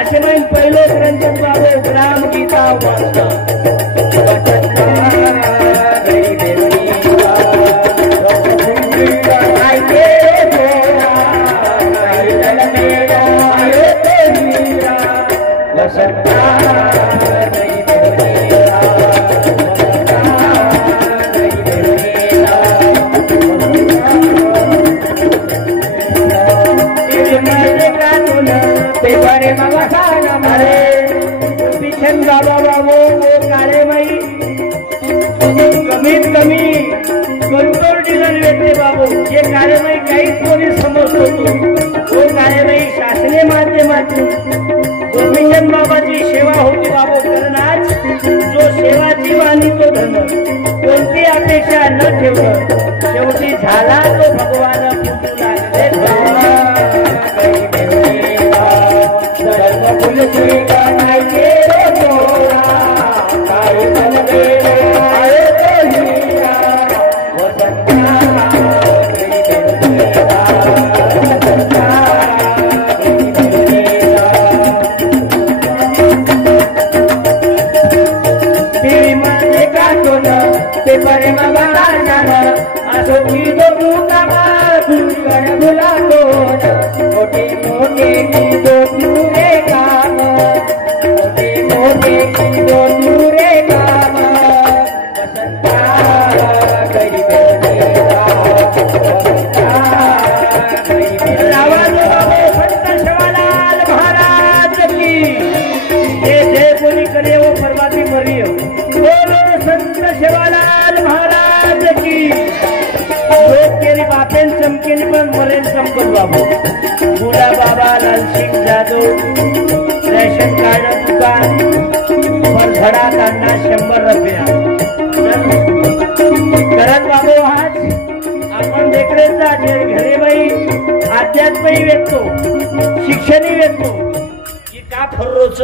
असे माहीत पहिले रंजन बाबू ग्राम गीता वाचता कमीत कमी कंट्रोल डिलर वेगळे बाबू जे कार्यवाही काहीच कोणी समजतो तो कार्यवाही शासनीय माध्यमातून गोपीचंद बाबाची सेवा होती बाबू कारण आज जो सेवा जीव आणि तो धन कोणती अपेक्षा न ठेवणं शेवटी झाला तो भगवान पुजू लागले बुढ़ा बाबा लाल सिंह जादव रेशन कार्ड दुकान पर धडा काढणा 100 रुपया करत बाबू आज आपण देखरेचा घरे बाई अध्यात्मही व्यक्तो शिक्षणही व्यक्तो की का फररोच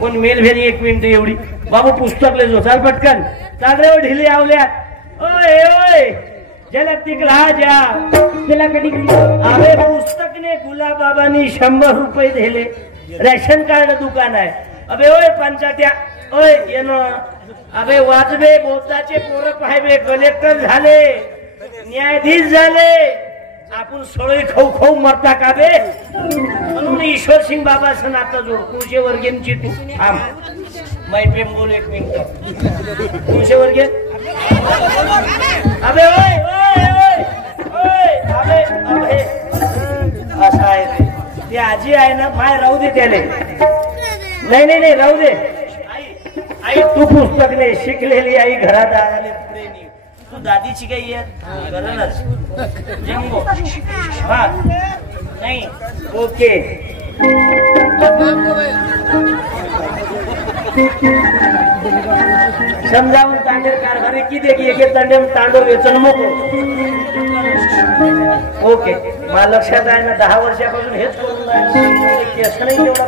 कोण मेल भेली 1 मिनिट एवढी बाबू पुस्तक ले जो चाल पटकन चाल रे ढिली आवल्यात ओय ओय झलक दिखला जा अबे पुस्तक ने गुला बाबानी 100 रुपये दिले रेशन कार्ड दुकान आहे अबे ओय पंचायत्या ओय येनो अबे वाजबे बोताचे पोर पाहिबे कलेक्टर झाले न्यायाधीश झाले आपण सोळी खाऊ खाऊ मरता का बे म्हणून ईश्वर सिंह बाबा सनाता जोड कुशे वर्गेंची तू थांब मै प्रेम बोल 1 मिनिट कुशे वर्गे अबे ओय अबे अबे असा आहे ते आजी आहे ना माय राहू दे त्याले नाही नाही नाही राहू दे आई तू पुस्तक नाही शिकलेली आई घरात आले पुढे नाही तू दादीची काही येत करलच जंगो हा नाही ओके समजावून तांडेल कारभारी की दे की एक तांडेल तांडव वेचन मोको ओके मला लक्षात आहे ना 10 वर्षापासून हेच करून केस नाही एवढा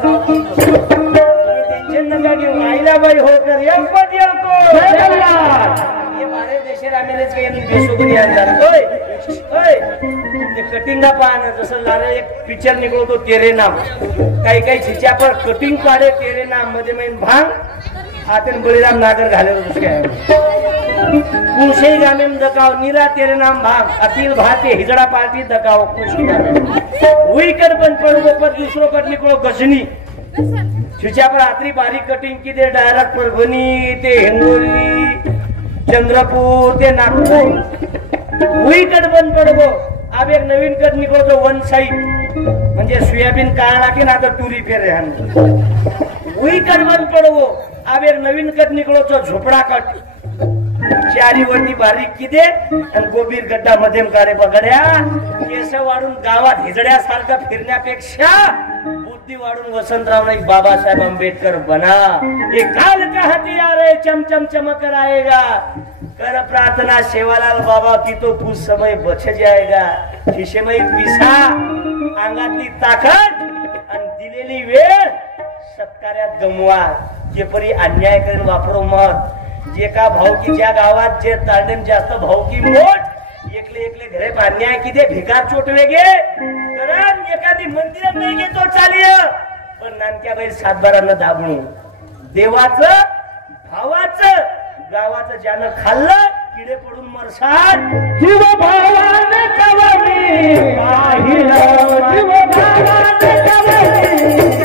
टेन्शन नका घेऊ आईला बाई हो कर यंपत यंको ये मारे देशे रामेलेच काही बेसोबत यायला ओय ओय ते कटिंगला पाहणं जसं लाल एक पिक्चर निघतो तेरे नाम काही काही छिच्या पर कटिंग काढे तेरे नाम मध्ये मैन भांग आतन बळीराम नागर घाले दुसऱ्या कुशे ग्रामीण दकाव नीरा तेरे नाम भाग अखिल भारतीय हिजड़ा पार्टी दकाव कुशे वीकर बन पड़ो पर दूसरों पर निकलो गजनी छिच्या पर आतरी बारीक कटिंग की दे डायरेक्ट परभणी ते हिंगोली चंद्रपूर ते नागपूर वीकर बन पड़ो अब एक नवीन कट निकलो तो वन साइड म्हणजे सोयाबीन काढला की ना तर तुरी फेरे हन वीकर बन पड़ो अब एक नवीन कट निकलो तो झोपड़ा कट चारी वरती बारीक किदे आणि गोबीर गड्डा मध्यम कारे बगड्या केस वाढून गावात हिजड्यासारखं फिरण्यापेक्षा बुद्धी वाढून वसंतराव नाईक बाबासाहेब आंबेडकर बना ये काल का हथियार है चमचम चमक आएगा कर प्रार्थना सेवालाल बाबा की तो कुछ समय बच जाएगा शिष्यमय पिसा अंगातली ताकद आणि दिलेली वेळ सत्कार्यात गमवा जे परी अन्याय करून वापरो मत जे का भावकी ज्या गावात जे तांडेम जास्त भावकी मोठ एकले एकले घरे अन्याय किती भिकार चोटवे गे कारण एखादी मंदिर नाही गे तो चालिय पण नान दणक्या बैल सातबारांना दाबून देवाचं भावाचं गावाचं ज्यानं खाल्लं किडे पडून मरसाट जीव भावाने कवली पाहिलं जीव भावाने कवली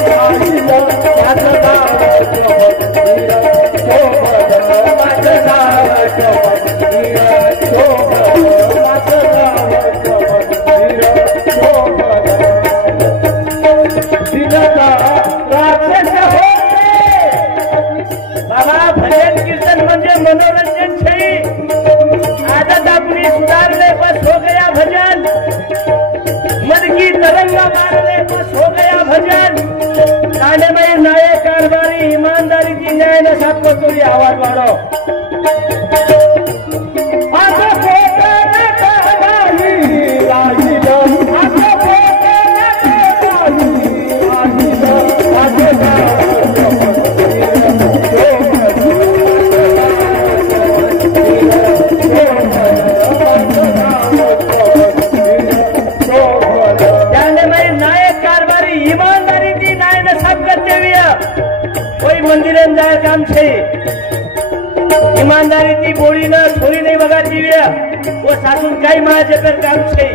पाहिलं माझं गाव माझं बाबा भजन कीर्तन म्हणजे मनोरंजन छई आदत अपनी सुधारने बस हो गया भजन मन की तरंगा मारने बस हो गया भजन गाने में नए कारभारी ईमानदारी की न्याय ने सबको तो आवाज मारो मंदिर जाए काम छे ईमानदारी थी बोली न छोरी नहीं बगा दिव्या वो सासून काही माझे कर काम छे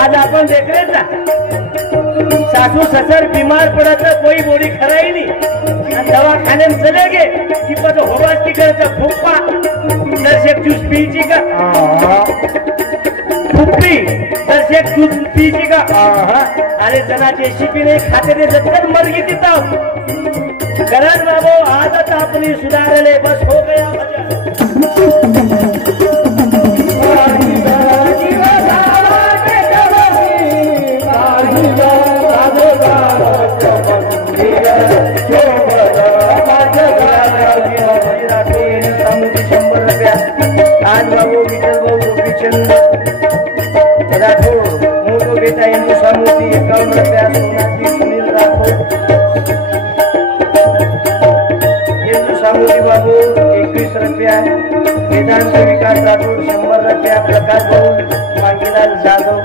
आज आपण देख रहे था सासू ससर बीमार पड़ा था कोई बोली खराई नहीं दवाखाने में चले गए कि पता होगा की करता फुप्पा दस एक जूस पीजी का फुप्पी दस एक जूस पीजी का अरे जना जेसीपी नहीं खाते थे जब मर गई थी तब करण बाबू आदत अपनी सुधारले बस हो गया भजन आज बाबू विठल भाऊ गोपीचंद राठोड मोठो बेटा हिंदू सामूती 51 रुपया सोनाजी सुनील राठोड सामूती बाबू 21 रुपया वेदांत विकास राठोड 100 रुपया प्रकाश भाऊ मांगीलाल जाधव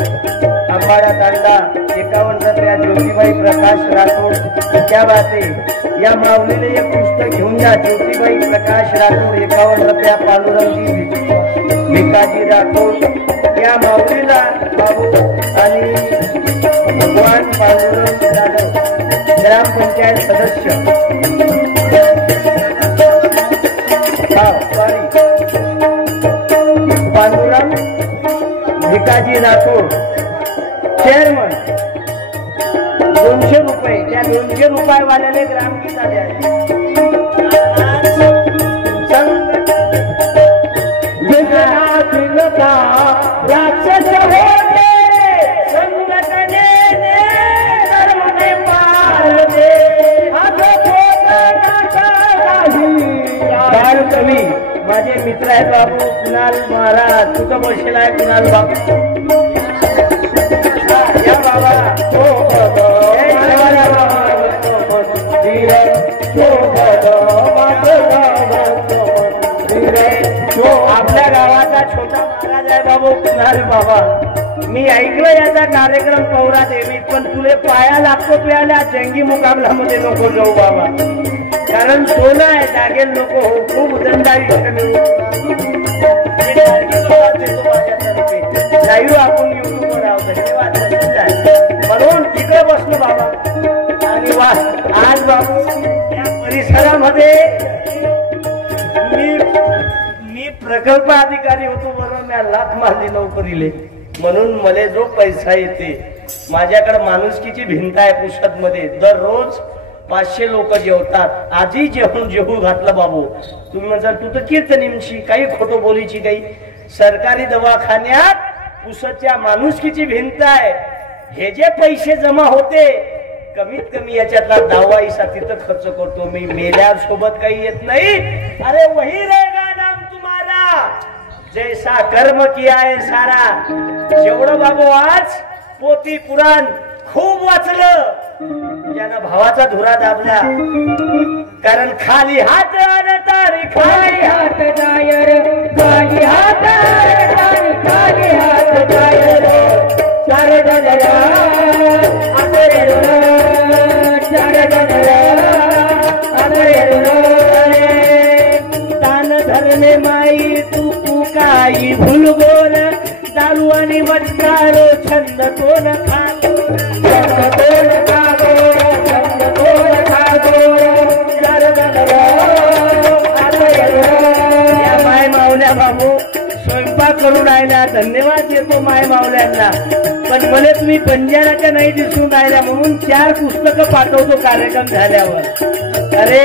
अंबाड़ा तांडा 51 रुपया ज्योतिबाई प्रकाश राठोड क्या बात है या माऊलीने एक पुस्तक घेऊन जा ज्योतिबाई प्रकाश राठोड 51 रुपया पांडुरंगजी भिकाजी राठोड या माऊलीला बाबू आणि भगवान पांडुरंग जाधव ग्रामपंचायत सदस्य पांडुरंग भिकाजी राठोड चेअरमन 200 रुपये त्या 200 रुपये वाल्याने ग्रामगीत आले आहे राक्षस होते संघटनेने धर्मने पाळले बाळ कवी माझे मित्र आहेत बाबू कुणाल महाराज तू तर बसलेला आहे कुणाल बाबू या बाबा आपल्या गावाचा छोटा महाराज आहे बाबू कुणाल बाबा मी ऐकलं याचा कार्यक्रम पौरा देवीत पण तुले पाया लागतो तुला जंगी मुकाबल्यामध्ये नको जाऊ बाबा कारण सोनं आहे जागेल नको हो खूप दंडावी लाईव्ह आपण युट्यूबवर आहोत धन्यवाद म्हणून तिकडे बसलो बाबा आणि वा आज बाबू या परिसरामध्ये मी प्रकल्प अधिकारी होतो बरोबर मी लाख मारली नोकरीले म्हणून मला जो पैसा येते माझ्याकडे माणुसकीची भिंत आहे पुसद मध्ये दररोज 500 लोक जेवतात आजही जेवू घातलं बाबू तुम्ही म्हणता तू तर कीर्तनीमची काही खोटो बोलीची काही सरकारी दवाखान्यात पुसदच्या माणुसकीची भिंत आहे हे जे पैसे जमा होते कमीत कमी याच्यातला 10 तिथं खर्च करतो मी मेल्या सोबत काही येत नाही अरे वही रहेगा नाम तुम्हारा जैसा कर्म किया है सारा जेवढं बाबू आज पोथी पुराण खूप वाचलं ज्यानं भावाचा धुरा दाबला कारण खाली हात तारी खाली हात जायर खाली हात तारी खाली हात जायर चार जगरा काही भूलगोर दारू आणि मटकारो छंद कोण खागोर छंद कोण खागोर छंद कोण खागोर या माय मावल्या बाबू स्वयंपाक करून राहिला धन्यवाद देतो माय मावल्यांना पण मला तुम्ही बंजाराच्या नाही दिसून राहिल्या म्हणून 4 पुस्तकं पाठवतो कार्यक्रम झाल्यावर अरे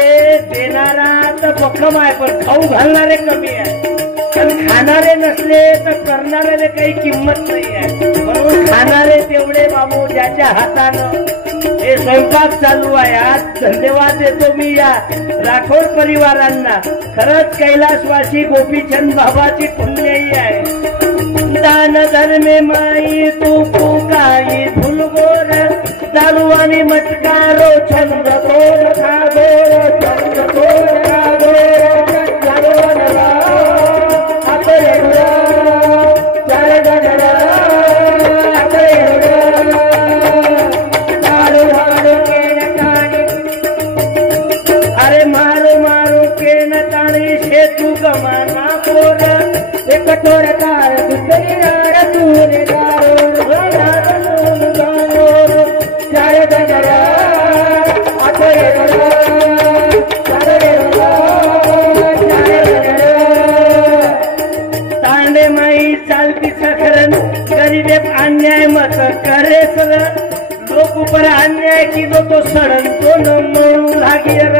देणारा तर भक्कम आहे पण खाऊ घालणारे कमी आहे पण खाणारे नसले तर करणाऱ्याला काही किंमत नाही आहे म्हणून खाणारे तेवढे बाबू ज्याच्या हातानं हे स्वयंपाक चालू आहे आज धन्यवाद देतो मी या राठोड परिवारांना खरंच कैलासवासी गोपीचंद बाबाची पुण्याई आहे दान धर्मे माई तू काही भूलगोर दारू आणि मटकारो छंद कोण खागोर छंद कोण खागोर अरे मारो मारो के नकाणी शेतू गमाना पोर एक कठोर कार दुसरी रार तूने तांडे माई चालती सखरन गरीबे अन्याय मत करे सर लोक ऊपर अन्याय की तो सड़न तो न मरू लागिर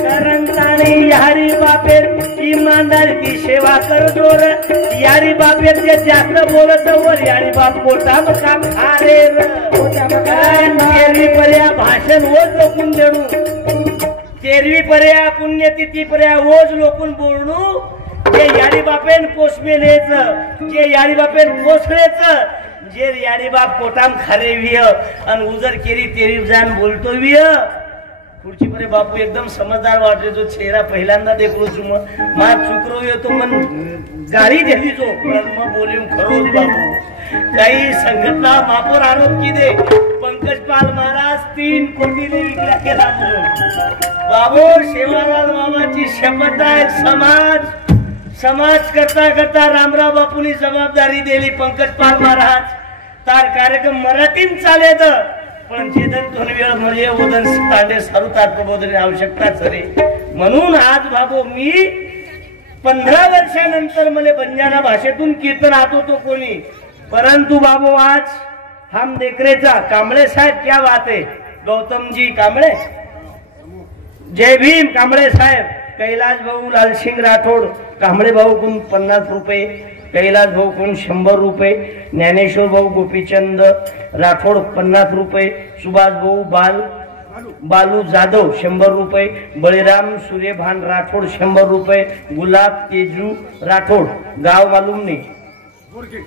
करंतानी यारी बापे ईमानदार की सेवा कर जोर यारी बापे ते जास्त बोलत वर यारी बाप पोटा का खारे तेरवी पर्या भाषण ओज लोकून देणू तेरवी पर्या पुण्यतिथी पर्या ओज लोकून बोलणू जे यारी बापेन पोसमेलेच जे यारी बापेन पोसलेच जे यारी बाप पोटाम खारे विय आणि उजर केरी तेरी जान बोलतो विय पुढची परे बापू एकदम समजदार वाटले जो चेहरा पहिल्यांदा देखलो तुम मा चुकरो येतो मन गाडी दिली जो पण मग बोलिम खरो बापू काही संघटना मापोर आरोप की दे पंकज पाल महाराज 3 कोटी ने विकला केला बाबू शेवालाल बाबाची शपथ आहे समाज करता करता रामराव बापूनी जबाबदारी दिली पंकज पाल महाराज तार कार्यक्रम मराठीत चालेत पण जेदन 2 वेळ म्हणजे उदन तांडे सारुतात प्रबोधन आवश्यकता रे म्हणून आज बाबू मी 15 वर्षानंतर मला बंजारा भाषेतून कीर्तन आतो तो कोणी परंतु बाबू आज हम देखरेचा कांबळे साहेब क्या बात है गौतम जी कांबळे जय भीम कांबळे साहेब कैलाश भाऊ लालसिंग राठोड कांबळे भाऊ कोण 50 रुपये कैलाश भाऊ कोण 100 रुपये ज्ञानेश्वर भाऊ गोपीचंद राठोड 50 रुपये सुभाष भाऊ बालू जाधव 100 रुपये बळीराम सूर्यभान राठोड 100 रुपये गुलाब तेजू राठोड गाव मालूम नाही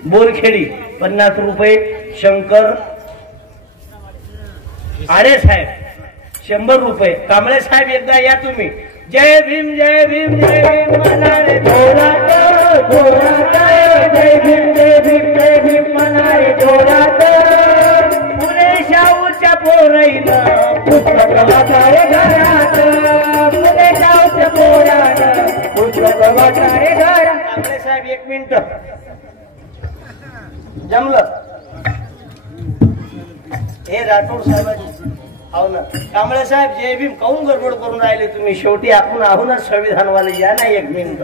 बोरखेडी 50 रुपये शंकर आडे साहेब 100 रुपये कांबळे साहेब एकदा या तुम्ही जय भीम जय भीम जय भीम मना रे जोरात जय भीम जय भीम जय भीम मना रे जोरात पुरे शाहूच्या पोराईला पुस्तक वाचारे घरात पुरे शाहूच्या पोराईला पुस्तक वाचारे घरात कांबळे साहेब 1 मिनिट जमलं हे राठोड साहेबांची हो ना कांबळे साहेब जय भीम काऊन गडबड करून राहिले तुम्ही शेवटी आपण आहो ना संविधानवाले या ना 1 मिनिट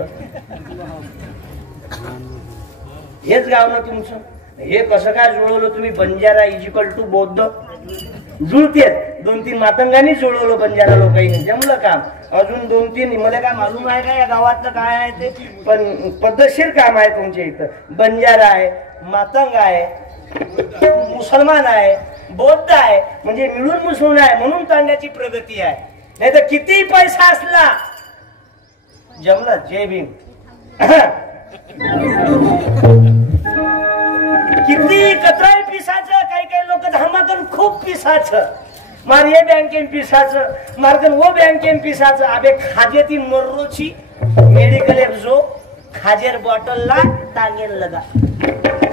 हेच गाव ना तुमचं हे कसं काय जुळवलं तुम्ही बंजारा इजिकल टू बौद्ध जुळते 2-3 मातंगांनी जुळवलं बंजारा लोकांनी जमलं काम अजून 2-3 मला काय मालूम आहे का या गावातलं काय आहे ते पण पद्धतशीर काम आहे तुमच्या इथं बंजारा आहे मातंग आहे मुसलमान आहे बौद्ध आहे म्हणजे मिळून मिसळून आहे म्हणून तांड्याची प्रगती आहे नाही तर किती पैसा असला जमलं जय भीम किती कत्राई पिसाचं काही लोक धमाकन खूप पिसाचं मार ये बँकेन पिसाचं मारकन वो बँकेन पिसाचं अबे खाजेती मर्रोची मेडिकल जो खाजेर बॉटल ला टांगेल लगा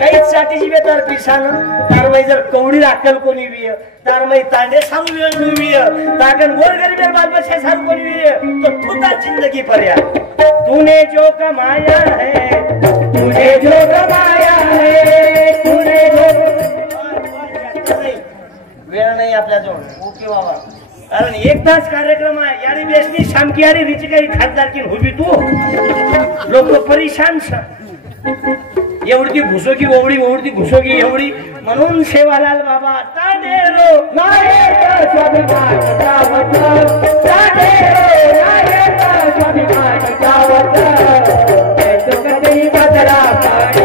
काहीच साठीची बे तर पिसान तार बाई जर कवडी राखल कोणी विय तार बाई तांडे सांग विय ताकन गोर गरीब बाल बच्चे सांग कोणी विय तो तुता जिंदगी पर्या तूने जो कमाया है तूने जो कमाया है तूने जो वेळ नाही आपल्या जवळ ओके बाबा कारण एक तास कार्यक्रम आहे यारी बेसनी शामकी यारी रिची काही खासदार की होबी तू लोक परेशान एवढी घुसोगी ओवडी घुसोगी एवढी म्हणून सेवालाल बाबा ताडेरो नायक स्वाभिमान गावत ताडेरो नायक स्वाभिमान गावत तो कधी कचरा पाणी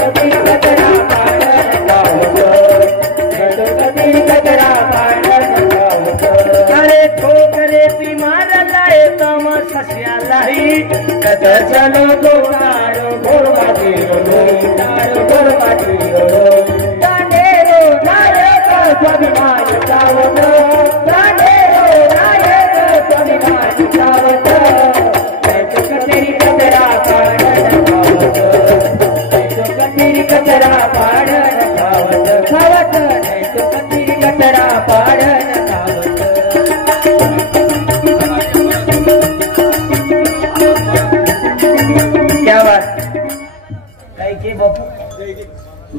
कधी कचरा पाणी कधी कचरा पाणी अरे ठोकरे बीमार लाए तम सस्यालाही कद चलो गोरारो गोरबाटी रो गोरबाटी रो तानेरो नायक स्वाभिमान गावत तानेरो नायक स्वाभिमान गावत तो कतेरी कचरा पाडन गावत तो कतेरी कचरा पाडन गावत गावत तो कतेरी कचरा पाडन गावत क्या बात काय के बापू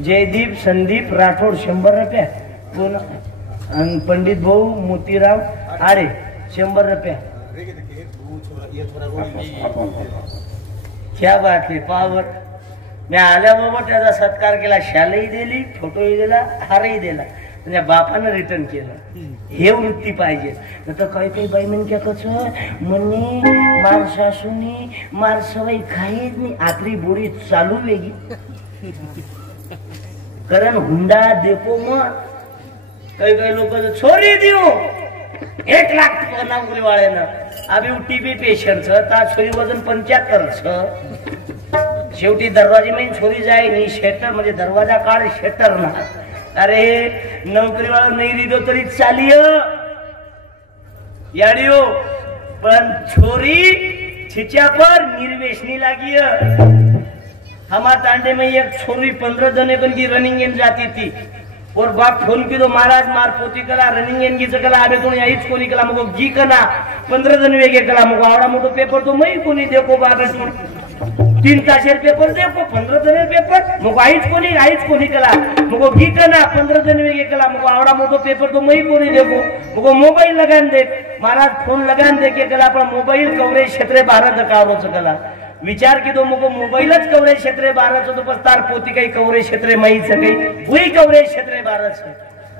जयदीप संदीप राठोड 100 रुपया कोण आणि पंडित भाऊ मोतीराव आरे 100 रुपया क्या बात आहे पावर मी आल्याबरोबर त्याचा सत्कार केला शालही दिली फोटोही दिला हारही दिला म्हणजे बापानं रिटर्न केलं हे वृत्ती पाहिजे तर काही बाई म्हणजे कस म्हणणे मार सासूनी मार सवय खाईच नाही आतरी बोरी चालू वेगी कारण हुंडा देपो मग काही लोक छोरी देऊ 1 लाख नागरी वाळ्यानं आम्ही टीबी पेशंट ता छोरी वजन 75 शेवटी दरवाजे मध्ये छोरी जाय नाही शेटर म्हणजे दरवाजा काढ शेटर ना अरे नोकरी वाला नाही दिदो तरी चालिय याडियो पण छोरी छिचा पर निर्वेशनी लागी हमार तांडे में एक छोरी 15 जने बन की रनिंग इन जाती थी और बाप फोन की तो महाराज मार पोती कला रनिंग इन गीच कला आबे तो याहीच कोणी कला मगो गी कना 15 जन वेगे कला मगो आवडा मोठो पेपर तो मई कोणी देखो बाबे 3 तासेर पेपर देखो 15 जन पेपर मगो आईच कोणी कला मगो गी कना 15 जन वेगे कला मगो आवडा मोठो पेपर तो मई कोणी देखो मगो मोबाइल लगान दे महाराज फोन लगान दे के कला पण मोबाइल कवरेज क्षेत्र 12 दकावरोच कला विचार की तो मगो मोबाइलच कवरेज क्षेत्र 12 तो पस्तार पोती काही कवरेज क्षेत्र माहीत सगळी वही कवरेज क्षेत्र 12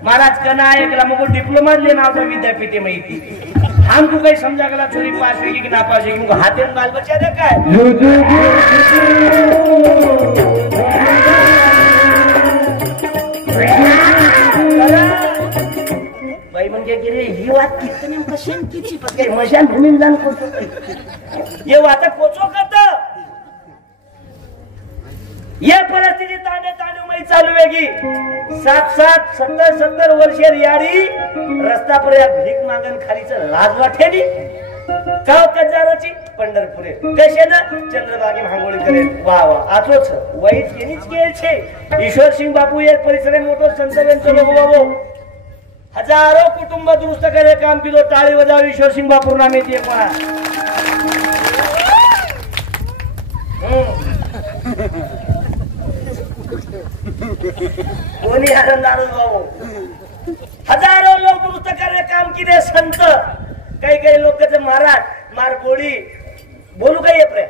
महाराज कना एकला मगो डिप्लोमा ले नाव तो विद्यापीठ माहिती हम तू काही समजा गला छोरी पास वेगी की ना पास वेगी हाथे बाल बच्चा दे काय बाई म्हणजे की रे ही बात कितने कशन किची पके मशान भूमीन जान कोचो ये वाता कोचो करत ये परिस्थिती तांडे मै चालू वेगी 70 वर्षे रियाडी रस्ता पर या भीक मागन खालीचं लाज वाटेली गाव कजाराची पंढरपुरे कशे ना चंद्रबागे भांगोळी करे वा वा आचोच वाईट केनीच गेल छे ईश्वर सिंह बापू एक परिसरे मोठो संतवेंचो लोक बाबू हजारों कुटुंब दुरुस्त करे काम किलो टाळी बजाव ईश्वर सिंह बापू नामे ते कोणा कोणी आनंदारो बाबू हजारों लोग दुरुस्त करे काम किदे संत काही लोकच महाराज मार गोळी बोलू काय येप्रे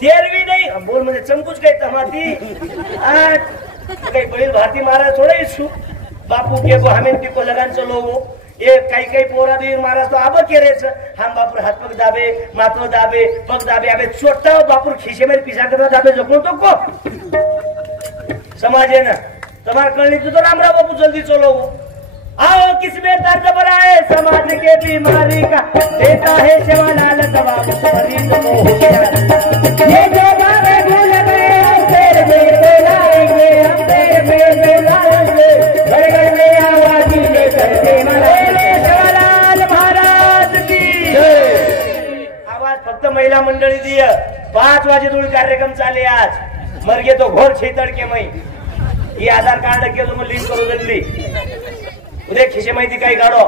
तेरवी नाही बोल म्हणजे चमकूच काही तमाती काही बैल भारती महाराज थोड़ा इशू बापू के को हमें टिको लगान चलो वो ये काही पोरा दे महाराज तो आब केरेच हम बापूर हात पग दाबे माथो दाबे पग दाबे अबे छोटा बापूर खिसे में पिसा कर दाबे जको तो को समाज है ना तुम्हार कळली तो रामराव बापू जल्दी चलो वो आओ किसमें दर्द भरा है समाज के बीमारी का देता है शिवलाल जवाब मरीज को ये जो बारे भूल गए तेरे में लाएंगे हम तेरे में लाएंगे घर घर में आवाज लेकर के शिवलाल महाराज की आवाज फक्त महिला मंडळी दिय 5 महत्वाचे दोन कार्यक्रम चाले आज मर्गे तो घोर छेतडके मै ही आधार कार्ड केलं मग लिंक करू दिली उद्या खिशे माहिती काही काढो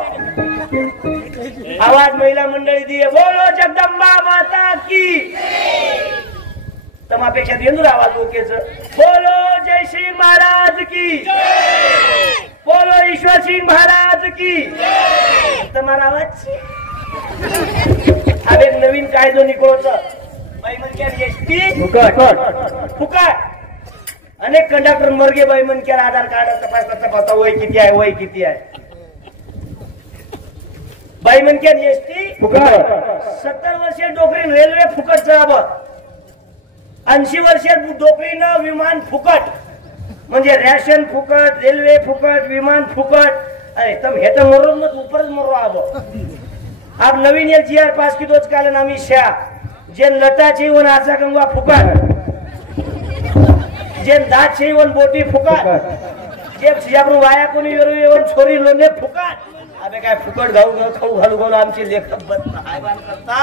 आवाज महिला मंडळी दिए बोलो जगदंबा माता की तमापेक्षा देंदूर आवाज ओकेच बोलो जय श्री महाराज की बोलो ईश्वर सिंह महाराज की तुम्हारा आवाज अब एक नवीन कायदो निघोचा बाई म्हणक्यार एसटी फुकट अनेक कंडक्टर मर्गे बाई म्हणक्यार आधार कार्ड तपासता वय किती आहे बाई म्हणक्यार एसटी फुकट 70 वर्षे डोकरी रेल्वे फुकट चालवत 80 वर्षे डोकरीनं विमान फुकट म्हणजे रॅशन फुकट रेल्वे फुकट विमान फुकट अरे तम हे तर मरो मत ऊपरच मरो आबो आप नवीन एक जीआर पास की दोच कालन आम्ही शा जे लटाची वन आचा गंगा फुकट जे दात छे वन बोटी फुकट जे सियापरू वाया कोणी वन छोरी लोने फुकट अबे काय फुकट खाऊ घालू आमचे लेखक हाय बान करता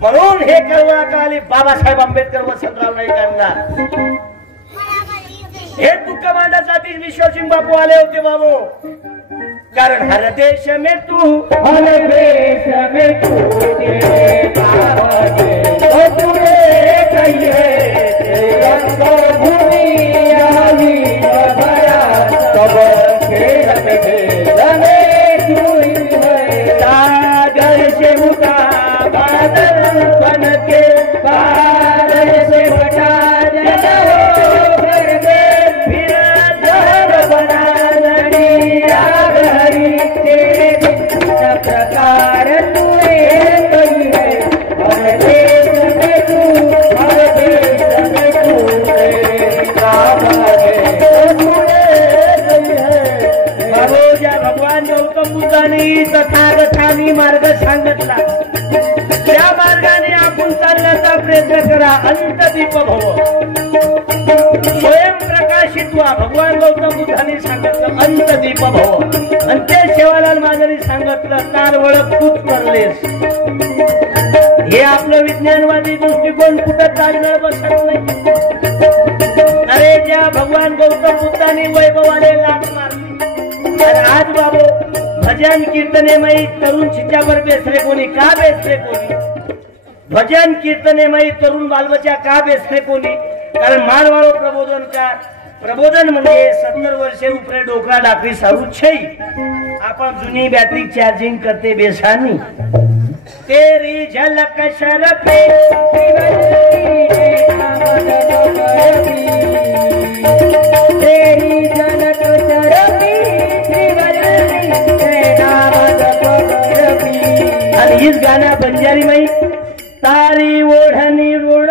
म्हणून हे करवा काली बाबासाहेब आंबेडकर वसंतराव नाही करणार हे दुःख मांडण्यासाठी विश्वसिंग बापू आले होते बाबू कारण हर देश में तू सागर से उठा बादल बन के बादल से बटा प्रकार भगवान गौतम बुद्धांनी तथागतांनी मार्ग सांगितला त्या मार्गाने आपण चालण्याचा प्रयत्न करा अंतदीप भव स्वयं प्रकाशित व्हा भगवान गौतम बुद्धांनी सांगितलं अंतदीप भव आणि ते शेवालाल माझ्यानी सांगितलं कारवळ तूच करलेस हे आपलं विज्ञानवादी दृष्टिकोन कुठं चालणार बसत नाही अरे ज्या भगवान गौतम बुद्धांनी वैभवाने लाट मारली आणि आज बाबू भजन कीर्तने मई तरुण चित्यावर बेसरे कोणी का बेसरे कोणी भजन कीर्तने मई तरुण बालबच्चा का बेसरे कोणी कारण मानवाळो प्रबोधन म्हणजे 70 वर्षे उपरे डोकरा डाकरी सारू छै आपण जुनी बॅटरी चार्जिंग करते बेसानी तेरी झलक शरफे तेरी झलक शरफी आणि हीच गाण्या बंजारी माई तारी ओढणी रोड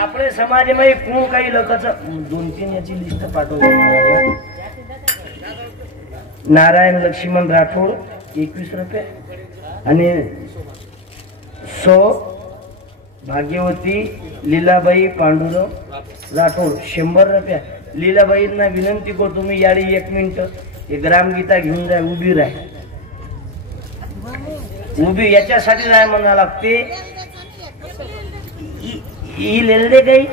आपले समाजामध्ये कोण काही लोकांचं 2-3 याची लिस्ट पाठवली नारायण लक्ष्मण राठोड 21 रुपये आणि 100 भाग्यवती लीलाबाई पांडुरंग राठोड 100 रुपये लीलाबाईंना विनंती करतो तुम्ही याडी 1 मिनिट ग्रामगीता घेऊन जा उभी राह उभी याच्यासाठी जाय म्हणा लागते ही लेले काही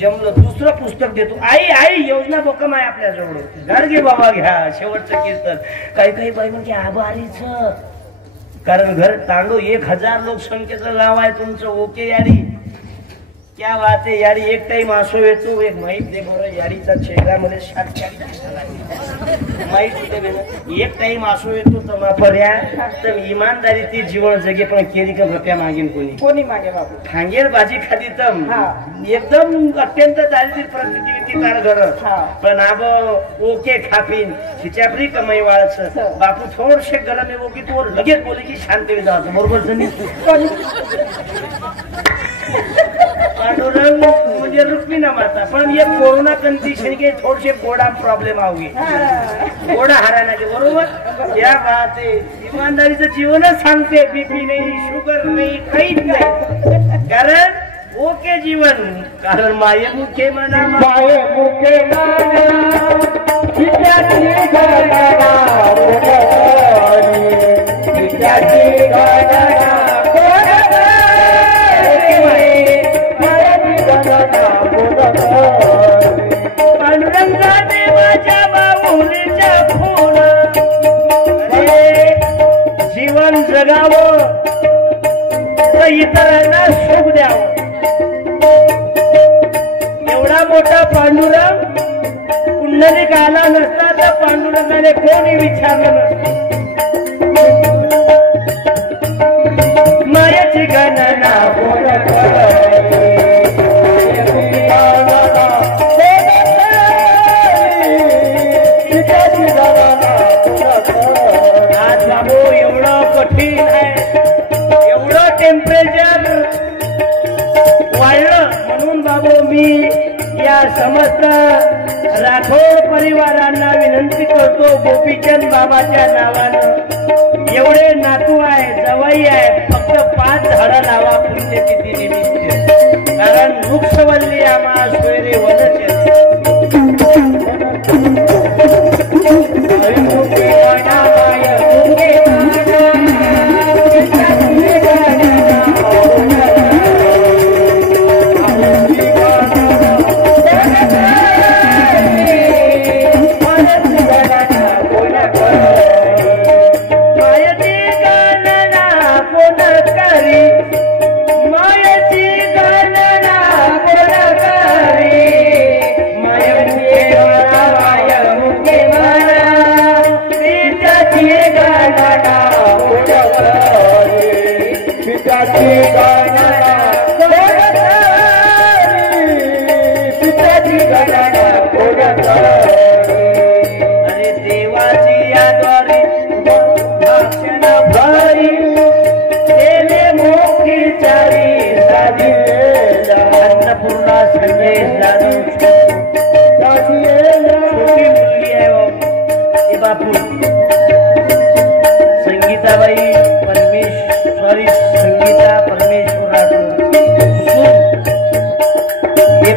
जमलं दुसरं पुस्तक देतो आई योजना भक्कम आहे आपल्या जवळ गाडगे बाबा घ्या शेवटचं कीर्तन काही बाई म्हणजे आभारीच कारण घर तांडो 1000 लोकसंख्येचं नाव आहे तुमचं ओके याडी क्या बात आहे याडी एक टाइम आसो येतो एक माहीत दे बरं याडीचा चेहऱ्यामध्ये 7 माहीत होते एक टाइम आसो येतो तमा पर्या तर इमानदारी ती जीवन जगे पण केली का रुपया मागेन कोणी मागे बाबू खांगेर भाजी खाती तम एकदम अत्यंत दारिद्र्य परिस्थिती तार घर पण आब ओके खापीन खिचापरी कमाई वाळच बापू थोडशे गरम आहे ओके तो लगेच बोले की शांत जायचं बरोबर जणी पांडुरंग म्हणजे रुक्मिणी माता पण ये कोरोना कंडिशन के थोडसे गोडा प्रॉब्लेम आवगे गोडा हराना के बरोबर या बात आहे ईमानदारीचं जीवनच सांगते बीपी नाही शुगर नाही काहीच नाही कारण ओके जीवन कारण माये मुखे मना विद्यार्थी मला कोणी विचारलं मायाची गणना कोण आज बाबू एवढं कठीण आहे, एवढं टेम्परेचर वाढलं म्हणून बाबू मी या समस्त राठोड परिवारांना विनंती करतो गोपीचंद बाबाच्या नावानं एवढे नातू आहे जवाई आहे फक्त 5 झाडं लावा पुण्यतिथी निमित्त, कारण वृक्षवल्ली आम्हा सोयरे वनच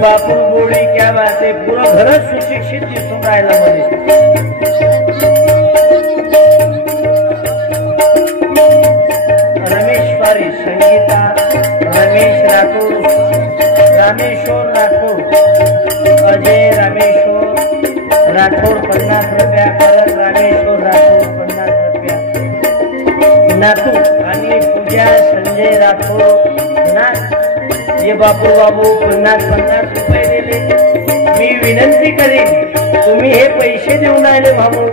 बापू गोळी क्या बात आहे, पूर्ण घरच सुशिक्षित दिसून राहिला मध्ये. रमेश्वरी संगीता रमेश राठोड, रामेश्वर राठोड, अजय रामेश्वर राठोड 50 रुपया, करण रामेश्वर राठोड 50 रुपया, नातू आणि पूजा संजय राठोड नाथ ये बापू 50 रुपये दिले. मी विनंती करीन तुम्ही हे पैसे देऊन आले भाऊ,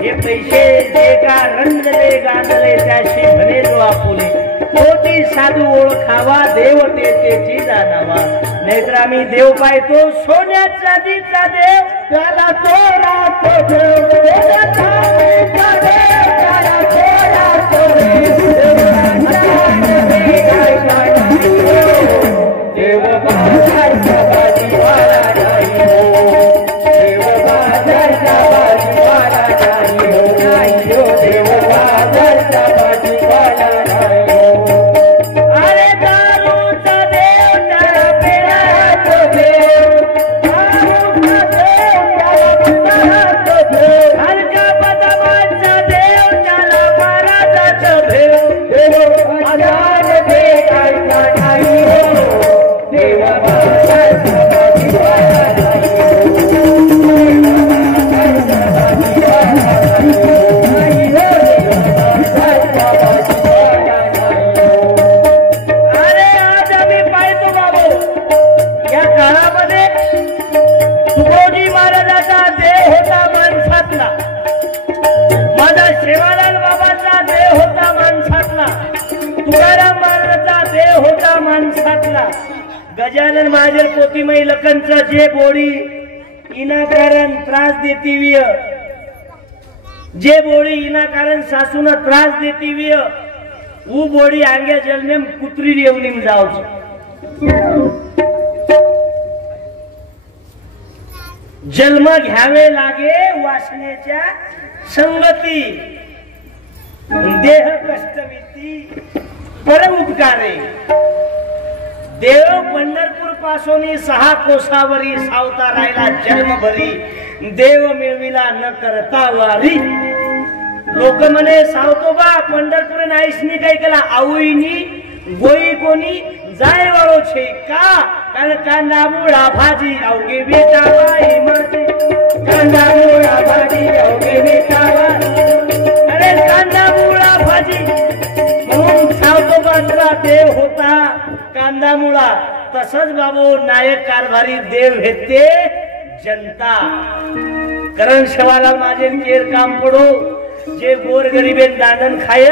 हे पैसे जे का रंगले गाणले त्याशी म्हणे जो आपुले कोटी साधू ओळखावा देव त्याची जाणावा, नाहीतर आम्ही देव पाहतो सोन्या चांदीचा देव त्याला चोरा देव बाजारचा भाजीवाला नाही हो, देव बाजारचा भाजीवाला नाही हो, नाही हो, देव बाजारचा भाजीवाला नाही हो. अरे दारूचा देव त्याला पिण्याचा देव, दारूचा देव त्याला पिण्याचा देव, हलका बदामाचा देव त्याला महाराजाचा भेव, देव बाजार भेटायचा नाही हो, देव बाजारचा भाजीवाला नाही हो, देव बाजारचा भाजीवाला नाही हो, देव बाजारचा भाजीवाला नाही हो. अरे आज आम्ही पाहतो बाबू या काळामध्ये तुकोजी महाराजाचा देव होता माणसातला, माझा सेवालाल बाबाचा देव होता माणसातला, तुकाराम महाराजाचा देव होता माणसातला, गजानन महाजन पोतीमय लखनचं जे बोडी इनाकारण त्रास देती विय, जे बोडी इनाकारण सासून त्रास देती विय वो बोडी आंग्या जलने कुत्री रेवलीम जाओ. जन्म घ्यावे लागे वासनेच्या संगती, देह कष्टविती पर उपकारे, देव पंढरपूर पासून 6 कोसावरी सावता राहिला जन्मभरी, देव मिळविला न करता वारी. लोक म्हणे सावतोबा पंढरपूर नाईसनी काय केला, आऊईनी गोई कोणी जाय वाळो छे का, कारण कांदा मुळा भाजी अवघे बेटावाई माते, कांदा मुळा भाजी अवघे बेटावा, अरे कांदा मुळा भाजी म्हणून सावतोबाचा देव होता कांदा मुळा. तसंच बाबू नायक कारभारी देव घेते जनता. करण शेवालाल माझे केर काम पडो जे गोर गरीबे दांडन खाय